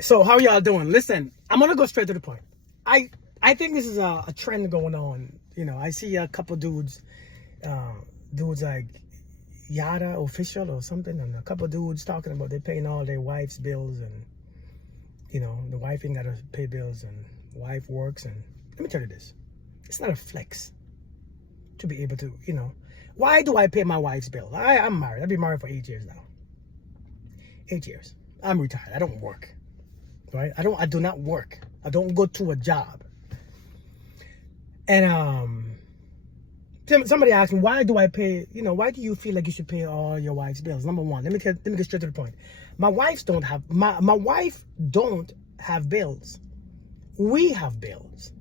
So how y'all doing? Listen, I'm gonna go straight to the point. I think this is a trend going on. You know, I see a couple dudes like Yada official or something, and a couple dudes talking about they paying all their wife's bills, and you know the wife ain't gotta pay bills, and wife works. And let me tell you this: it's not a flex to be able to, you know. Why do I pay my wife's bill? I'm married. I've been married for 8 years now. 8 years. I'm retired. I don't work. Right? I do not work. I don't go to a job. And somebody asked me, why do I pay, you know, why do you feel like you should pay all your wife's bills? Number one, let me get straight to the point. My wife don't have bills. We have bills.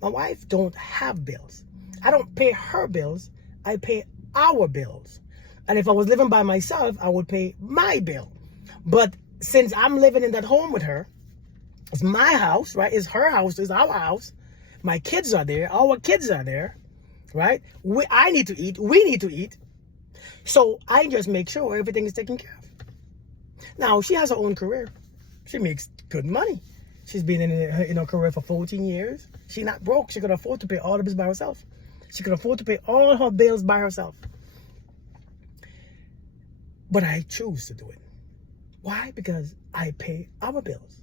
My wife don't have bills. I don't pay her bills. I pay our bills. And if I was living by myself, I would pay my bill. But since I'm living in that home with her, it's my house, right? It's her house, it's our house. My kids are there, our kids are there, right? I need to eat, we need to eat. So I just make sure everything is taken care of. Now, she has her own career. She makes good money. She's been in her career for 14 years. She's not broke. She could afford to pay all the bills by herself. She could afford to pay all her bills by herself. But I choose to do it. Why? Because I pay our bills.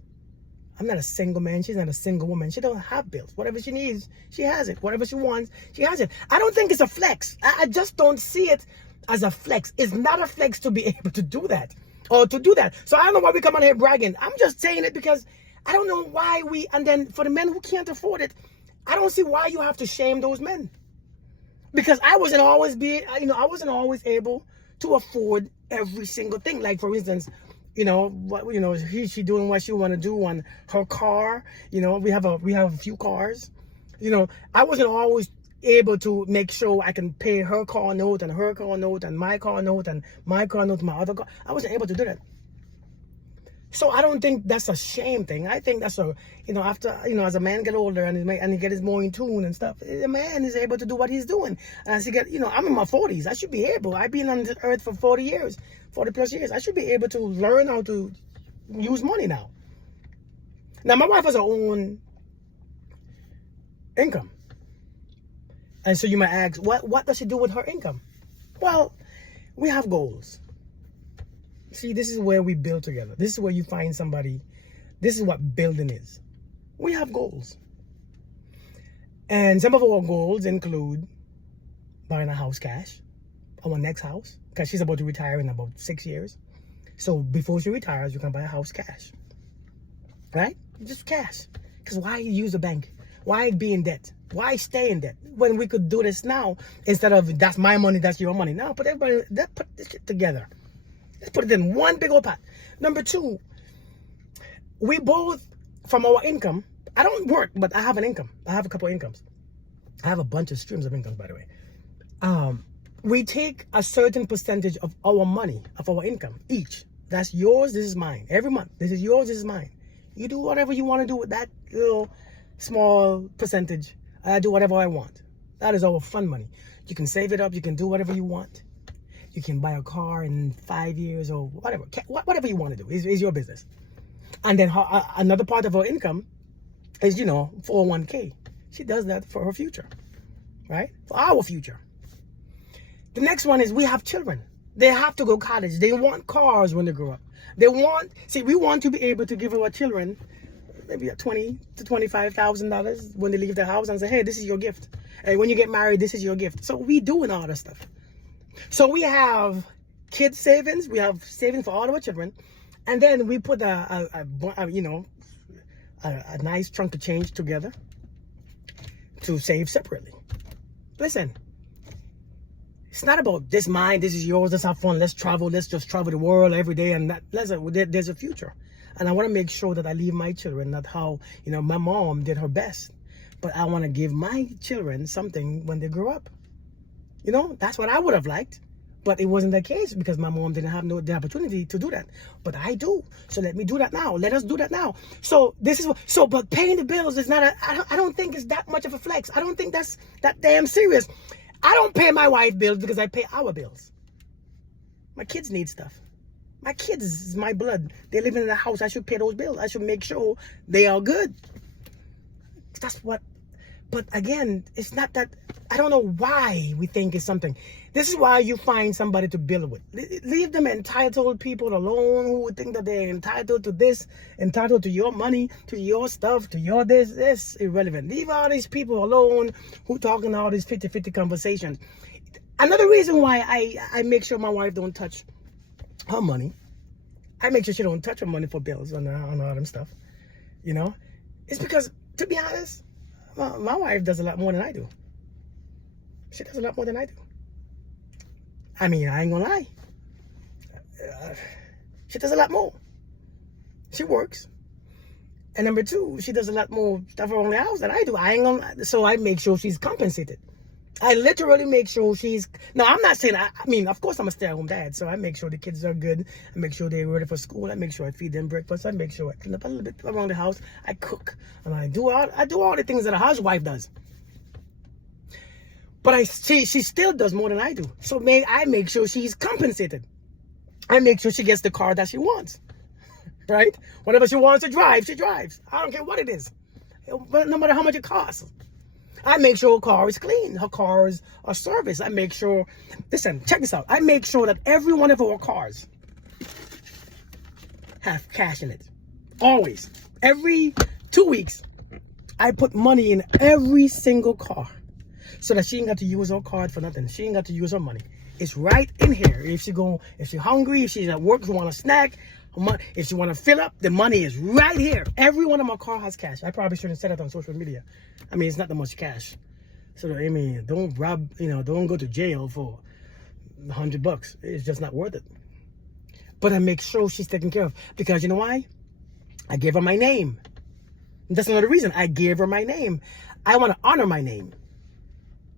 I'm not a single man. She's not a single woman. She don't have bills. Whatever she needs, she has it. Whatever she wants, she has it. I don't think it's a flex. I just don't see it as a flex. It's not a flex to be able to do that or to do that. So I don't know why we come on here bragging. I'm just saying it because I don't know why and then for the men who can't afford it, I don't see why you have to shame those men. Because I wasn't always able to afford every single thing. Like for instance, she doing what she want to do on her car. You know, we have a few cars. You know, I wasn't always able to make sure I can pay her car note and her car note and my car note and my car note, my other car. I wasn't able to do that. So I don't think that's a shame thing. I think that's after, as a man get older and he gets more in tune and stuff, a man is able to do what he's doing. And as he get, I'm in my 40s. I should be able. I've been on this earth for 40 plus years. I should be able to learn how to use money now. Now, my wife has her own income. And so you might ask, what does she do with her income? Well, we have goals. See, this is where we build together. This is where you find somebody. This is what building is. We have goals. And some of our goals include buying a house cash, our next house, because she's about to retire in about 6 years. So before she retires, you can buy a house cash. Right? Just cash. Because why use a bank? Why be in debt? Why stay in debt? When we could do this now, instead of that's my money, that's your money. Now, put this shit together. Let's put it in one big old pot. Number two, we both, from our income, I don't work, but I have an income. I have a couple of incomes. I have a bunch of streams of income, by the way. We take a certain percentage of our money, of our income, each. That's yours, this is mine. Every month, this is yours, this is mine. You do whatever you want to do with that little small percentage. I do whatever I want. That is our fun money. You can save it up, you can do whatever you want. You can buy a car in 5 years or whatever. Whatever you want to do is your business. And then another part of her income is, 401k. She does that for her future, right? For our future. The next one is we have children. They have to go to college. They want cars when they grow up. We want to be able to give our children maybe $20,000 to $25,000 when they leave the house and say, hey, this is your gift. Hey, when you get married, this is your gift. So we doing all this stuff. So we have kids savings, we have savings for all our children, and then we put a nice chunk of change together to save separately. Listen, it's not about this mine, this is yours, let's have fun, let's travel, let's just travel the world every day, and there's a future. And I want to make sure that I leave my children not how, my mom did her best, but I want to give my children something when they grow up. That's what I would have liked, but it wasn't the case because my mom didn't have the opportunity to do that. But I do. So let me do that now. Let us do that now. So but paying the bills is not I don't think it's that much of a flex. I don't think that's that damn serious. I don't pay my wife bills because I pay our bills. My kids need stuff. My kids is my blood. They live in the house. I should pay those bills. I should make sure they are good. That's what. But again, it's not that. I don't know why we think it's something. This is why you find somebody to build with. Leave them entitled people alone who think that they're entitled to this, entitled to your money, to your stuff, to your this. This irrelevant. Leave all these people alone who talking all this 50-50 conversation. Another reason why I make sure my wife don't touch her money. I make sure she don't touch her money for bills and all them stuff. You know, it's because, to be honest, my wife does a lot more than I do. She does a lot more than I do. I mean, I ain't gonna lie. She does a lot more. She works. And number two, she does a lot more stuff around the house than I do. I ain't gonna, so I make sure she's compensated. I literally make sure she's, no, I'm not saying, I mean, of course I'm a stay-at-home dad, so I make sure the kids are good. I make sure they're ready for school. I make sure I feed them breakfast. I make sure I clean up a little bit around the house. I cook. And I do all the things that a housewife does. But she still does more than I do. So I make sure she's compensated. I make sure she gets the car that she wants. Right? Whatever she wants to drive, she drives. I don't care what it is. No matter how much it costs. I make sure her car is clean. Her cars are serviced. I make sure, listen, check this out. I make sure that every one of our cars have cash in it. Always. Every 2 weeks, I put money in every single car. So that she ain't got to use her card for nothing. She ain't got to use her money. It's right in here. If she's hungry, if she's at work, if she want a snack, if she want to fill up, the money is right here. Every one of my car has cash. I probably shouldn't say that on social media. I mean, it's not that much cash. So, I mean, don't don't go to jail for $100. It's just not worth it. But I make sure she's taken care of. Because you know why? I gave her my name. That's another reason. I gave her my name. I want to honor my name.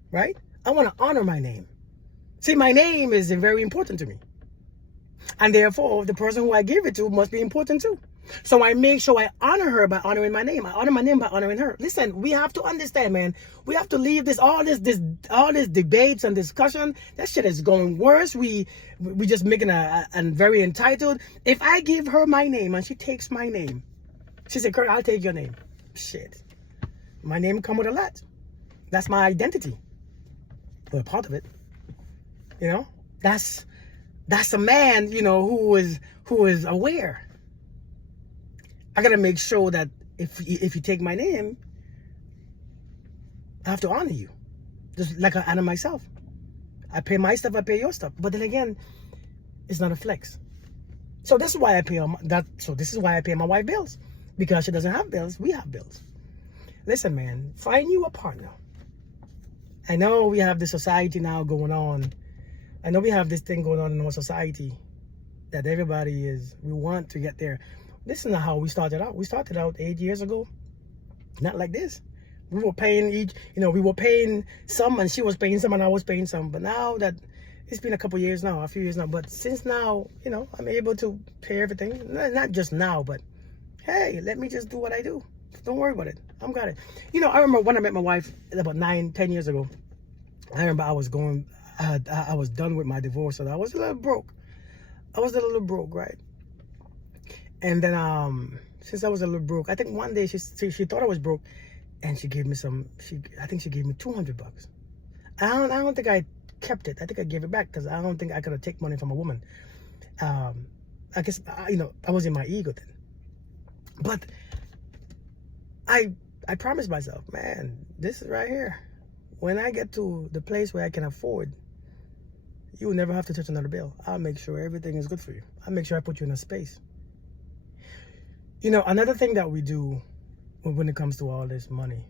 Right? I want to honor my name. See, my name is very important to me. And therefore, the person who I give it to must be important too. So I make sure I honor her by honoring my name. I honor my name by honoring her. Listen, we have to understand, man. We have to leave all this debates and discussion. That shit is going worse. We just making a very entitled. If I give her my name and she takes my name, she said, "Kurt, I'll take your name." Shit. My name come with a lot. That's my identity. Well, part of it. You know? That's a man, who is aware. I gotta make sure that if you take my name, I have to honor you. Just like I honor myself. I pay my stuff, I pay your stuff. But then again, it's not a flex. So this is why I pay this is why I pay my wife bills. Because she doesn't have bills, we have bills. Listen, man, find you a partner. I know we have this society now going on. I know we have this thing going on in our society that we want to get there. This is not how we started out. We started out 8 years ago. Not like this. We were paying we were paying some and she was paying some and I was paying some. But now that it's been a few years now. But since now, I'm able to pay everything. Not just now, but hey, let me just do what I do. Don't worry about it. I'm got it. I remember when I met my wife about 9-10 years ago. I remember I was done with my divorce, and I was a little broke. Right? And then since I was a little broke, I think one day she thought I was broke, and she gave me I think she gave me $200. I don't think I kept it. I think I gave it back because I don't think I could take money from a woman. I guess I was in my ego then. But I promised myself, man, this is right here. When I get to the place where I can afford, you will never have to touch another bill. I'll make sure everything is good for you. I'll make sure I put you in a space. Another thing that we do when it comes to all this money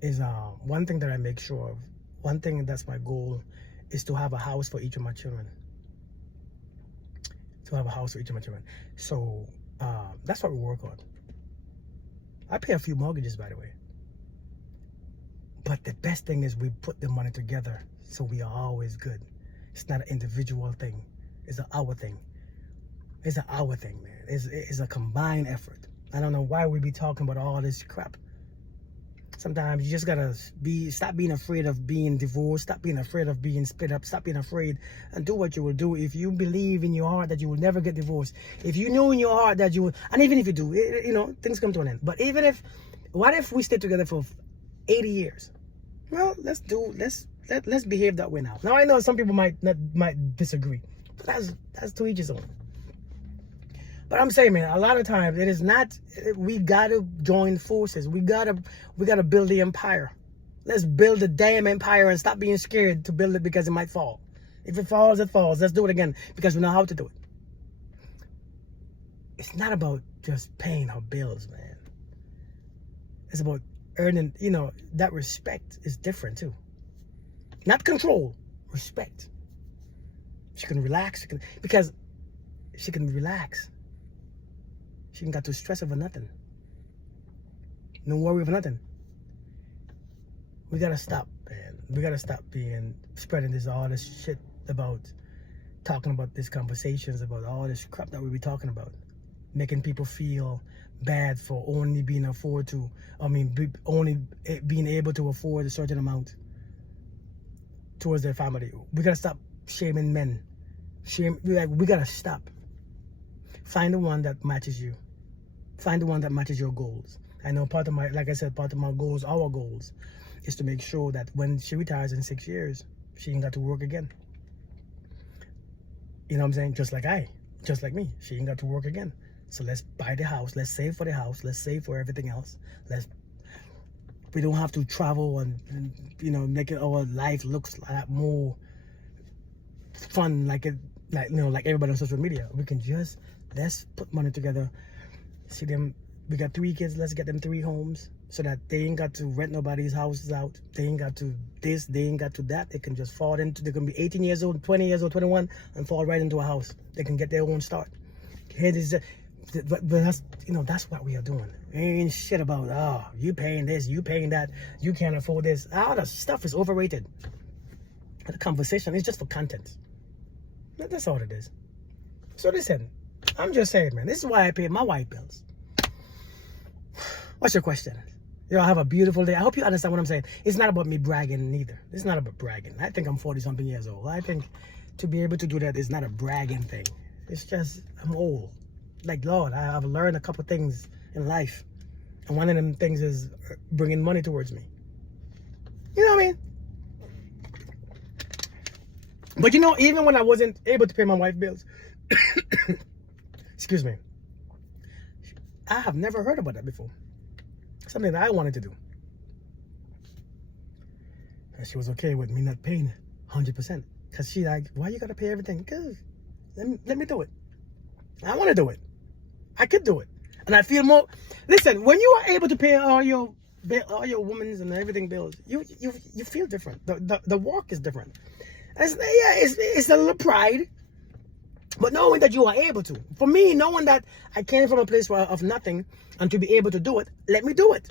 is one thing that I make sure of, one thing that's my goal is to have a house for each of my children. So that's what we work on. I pay a few mortgages, by the way. But the best thing is we put the money together so we are always good. It's not an individual thing. It's an our thing. It's an our thing, man. It's a combined effort. I don't know why we be talking about all this crap. Sometimes you just gotta stop being afraid of being divorced, stop being afraid of being split up, stop being afraid, and do what you will do. If you believe in your heart that you will never get divorced, if you know in your heart that you will, and even if you do, you know, things come to an end. But even if, what if we stay together for 80 years? Well, let's behave that way now. Now I know some people might disagree, but that's to each his own. But I'm saying, man, a lot of times it is not. We gotta join forces. We gotta build the empire. Let's build the damn empire and stop being scared to build it because it might fall. If it falls, it falls. Let's do it again because we know how to do it. It's not about just paying our bills, man. It's about earning. You know, that respect is different too. Not control, respect. She can relax. Because she can relax. She ain't got to stress over nothing. No worry over nothing. We gotta stop, man. We gotta stop spreading all this shit about talking about these conversations, about all this crap that we be talking about. Making people feel bad for only being only being able to afford a certain amount towards their family. We gotta stop shaming men. We gotta stop. Find the one that matches you. Find the one that matches your goals. I know part of my goals, our goals, is to make sure that when she retires in 6 years, she ain't got to work again. You know what I'm saying? Just like me. She ain't got to work again. So let's buy the house. Let's save for the house. Let's save for everything else. We don't have to travel and you know, make it our life looks a lot more fun, like everybody on social media. We can just let's put money together. See them. We got 3 kids. Let's get them 3 homes so that they ain't got to rent nobody's houses out. They ain't got to this. They ain't got to that. They can just fall into. They can be 18 years old, 20 years old, 21, and fall right into a house. They can get their own start. But that's, you know, that's what we are doing. Ain't shit about you paying this, you paying that, you can't afford this. All that stuff is overrated. The conversation is just for content. That's all it is. So listen, I'm just saying, man, this is why I pay my wife bills. What's your question? Y'all have a beautiful day. I hope you understand what I'm saying. It's not about me bragging neither. It's not about bragging. I think I'm 40-something years old. I think to be able to do that is not a bragging thing. It's just, I'm old. Like, Lord, I've learned a couple things in life. And one of them things is bringing money towards me. You know what I mean? But you know, even when I wasn't able to pay my wife bills, excuse me, I have never heard about that before. Something that I wanted to do. And she was okay with me not paying 100%. Because she like, why you gotta pay everything? Because let me do it. I want to do it. I could do it. And I feel more. Listen, when you are able to pay all your women's and everything bills, you feel different. The walk is different. It's a little pride, but knowing that you are able to. For me, knowing that I came from a place of nothing and to be able to do it, let me do it.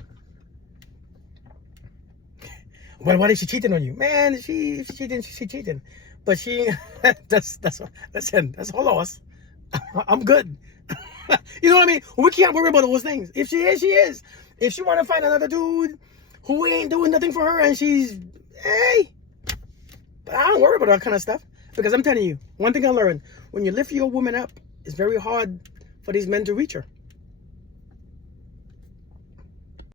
Well, what if she cheating on you? Man, if she cheating. But she, that's her loss. I'm good. You know what I mean? We can't worry about those things. If she is, she is. If she want to find another dude who ain't doing nothing for her and she's, hey. But I don't worry about that kind of stuff. Because I'm telling you, one thing I learned, when you lift your woman up, it's very hard for these men to reach her.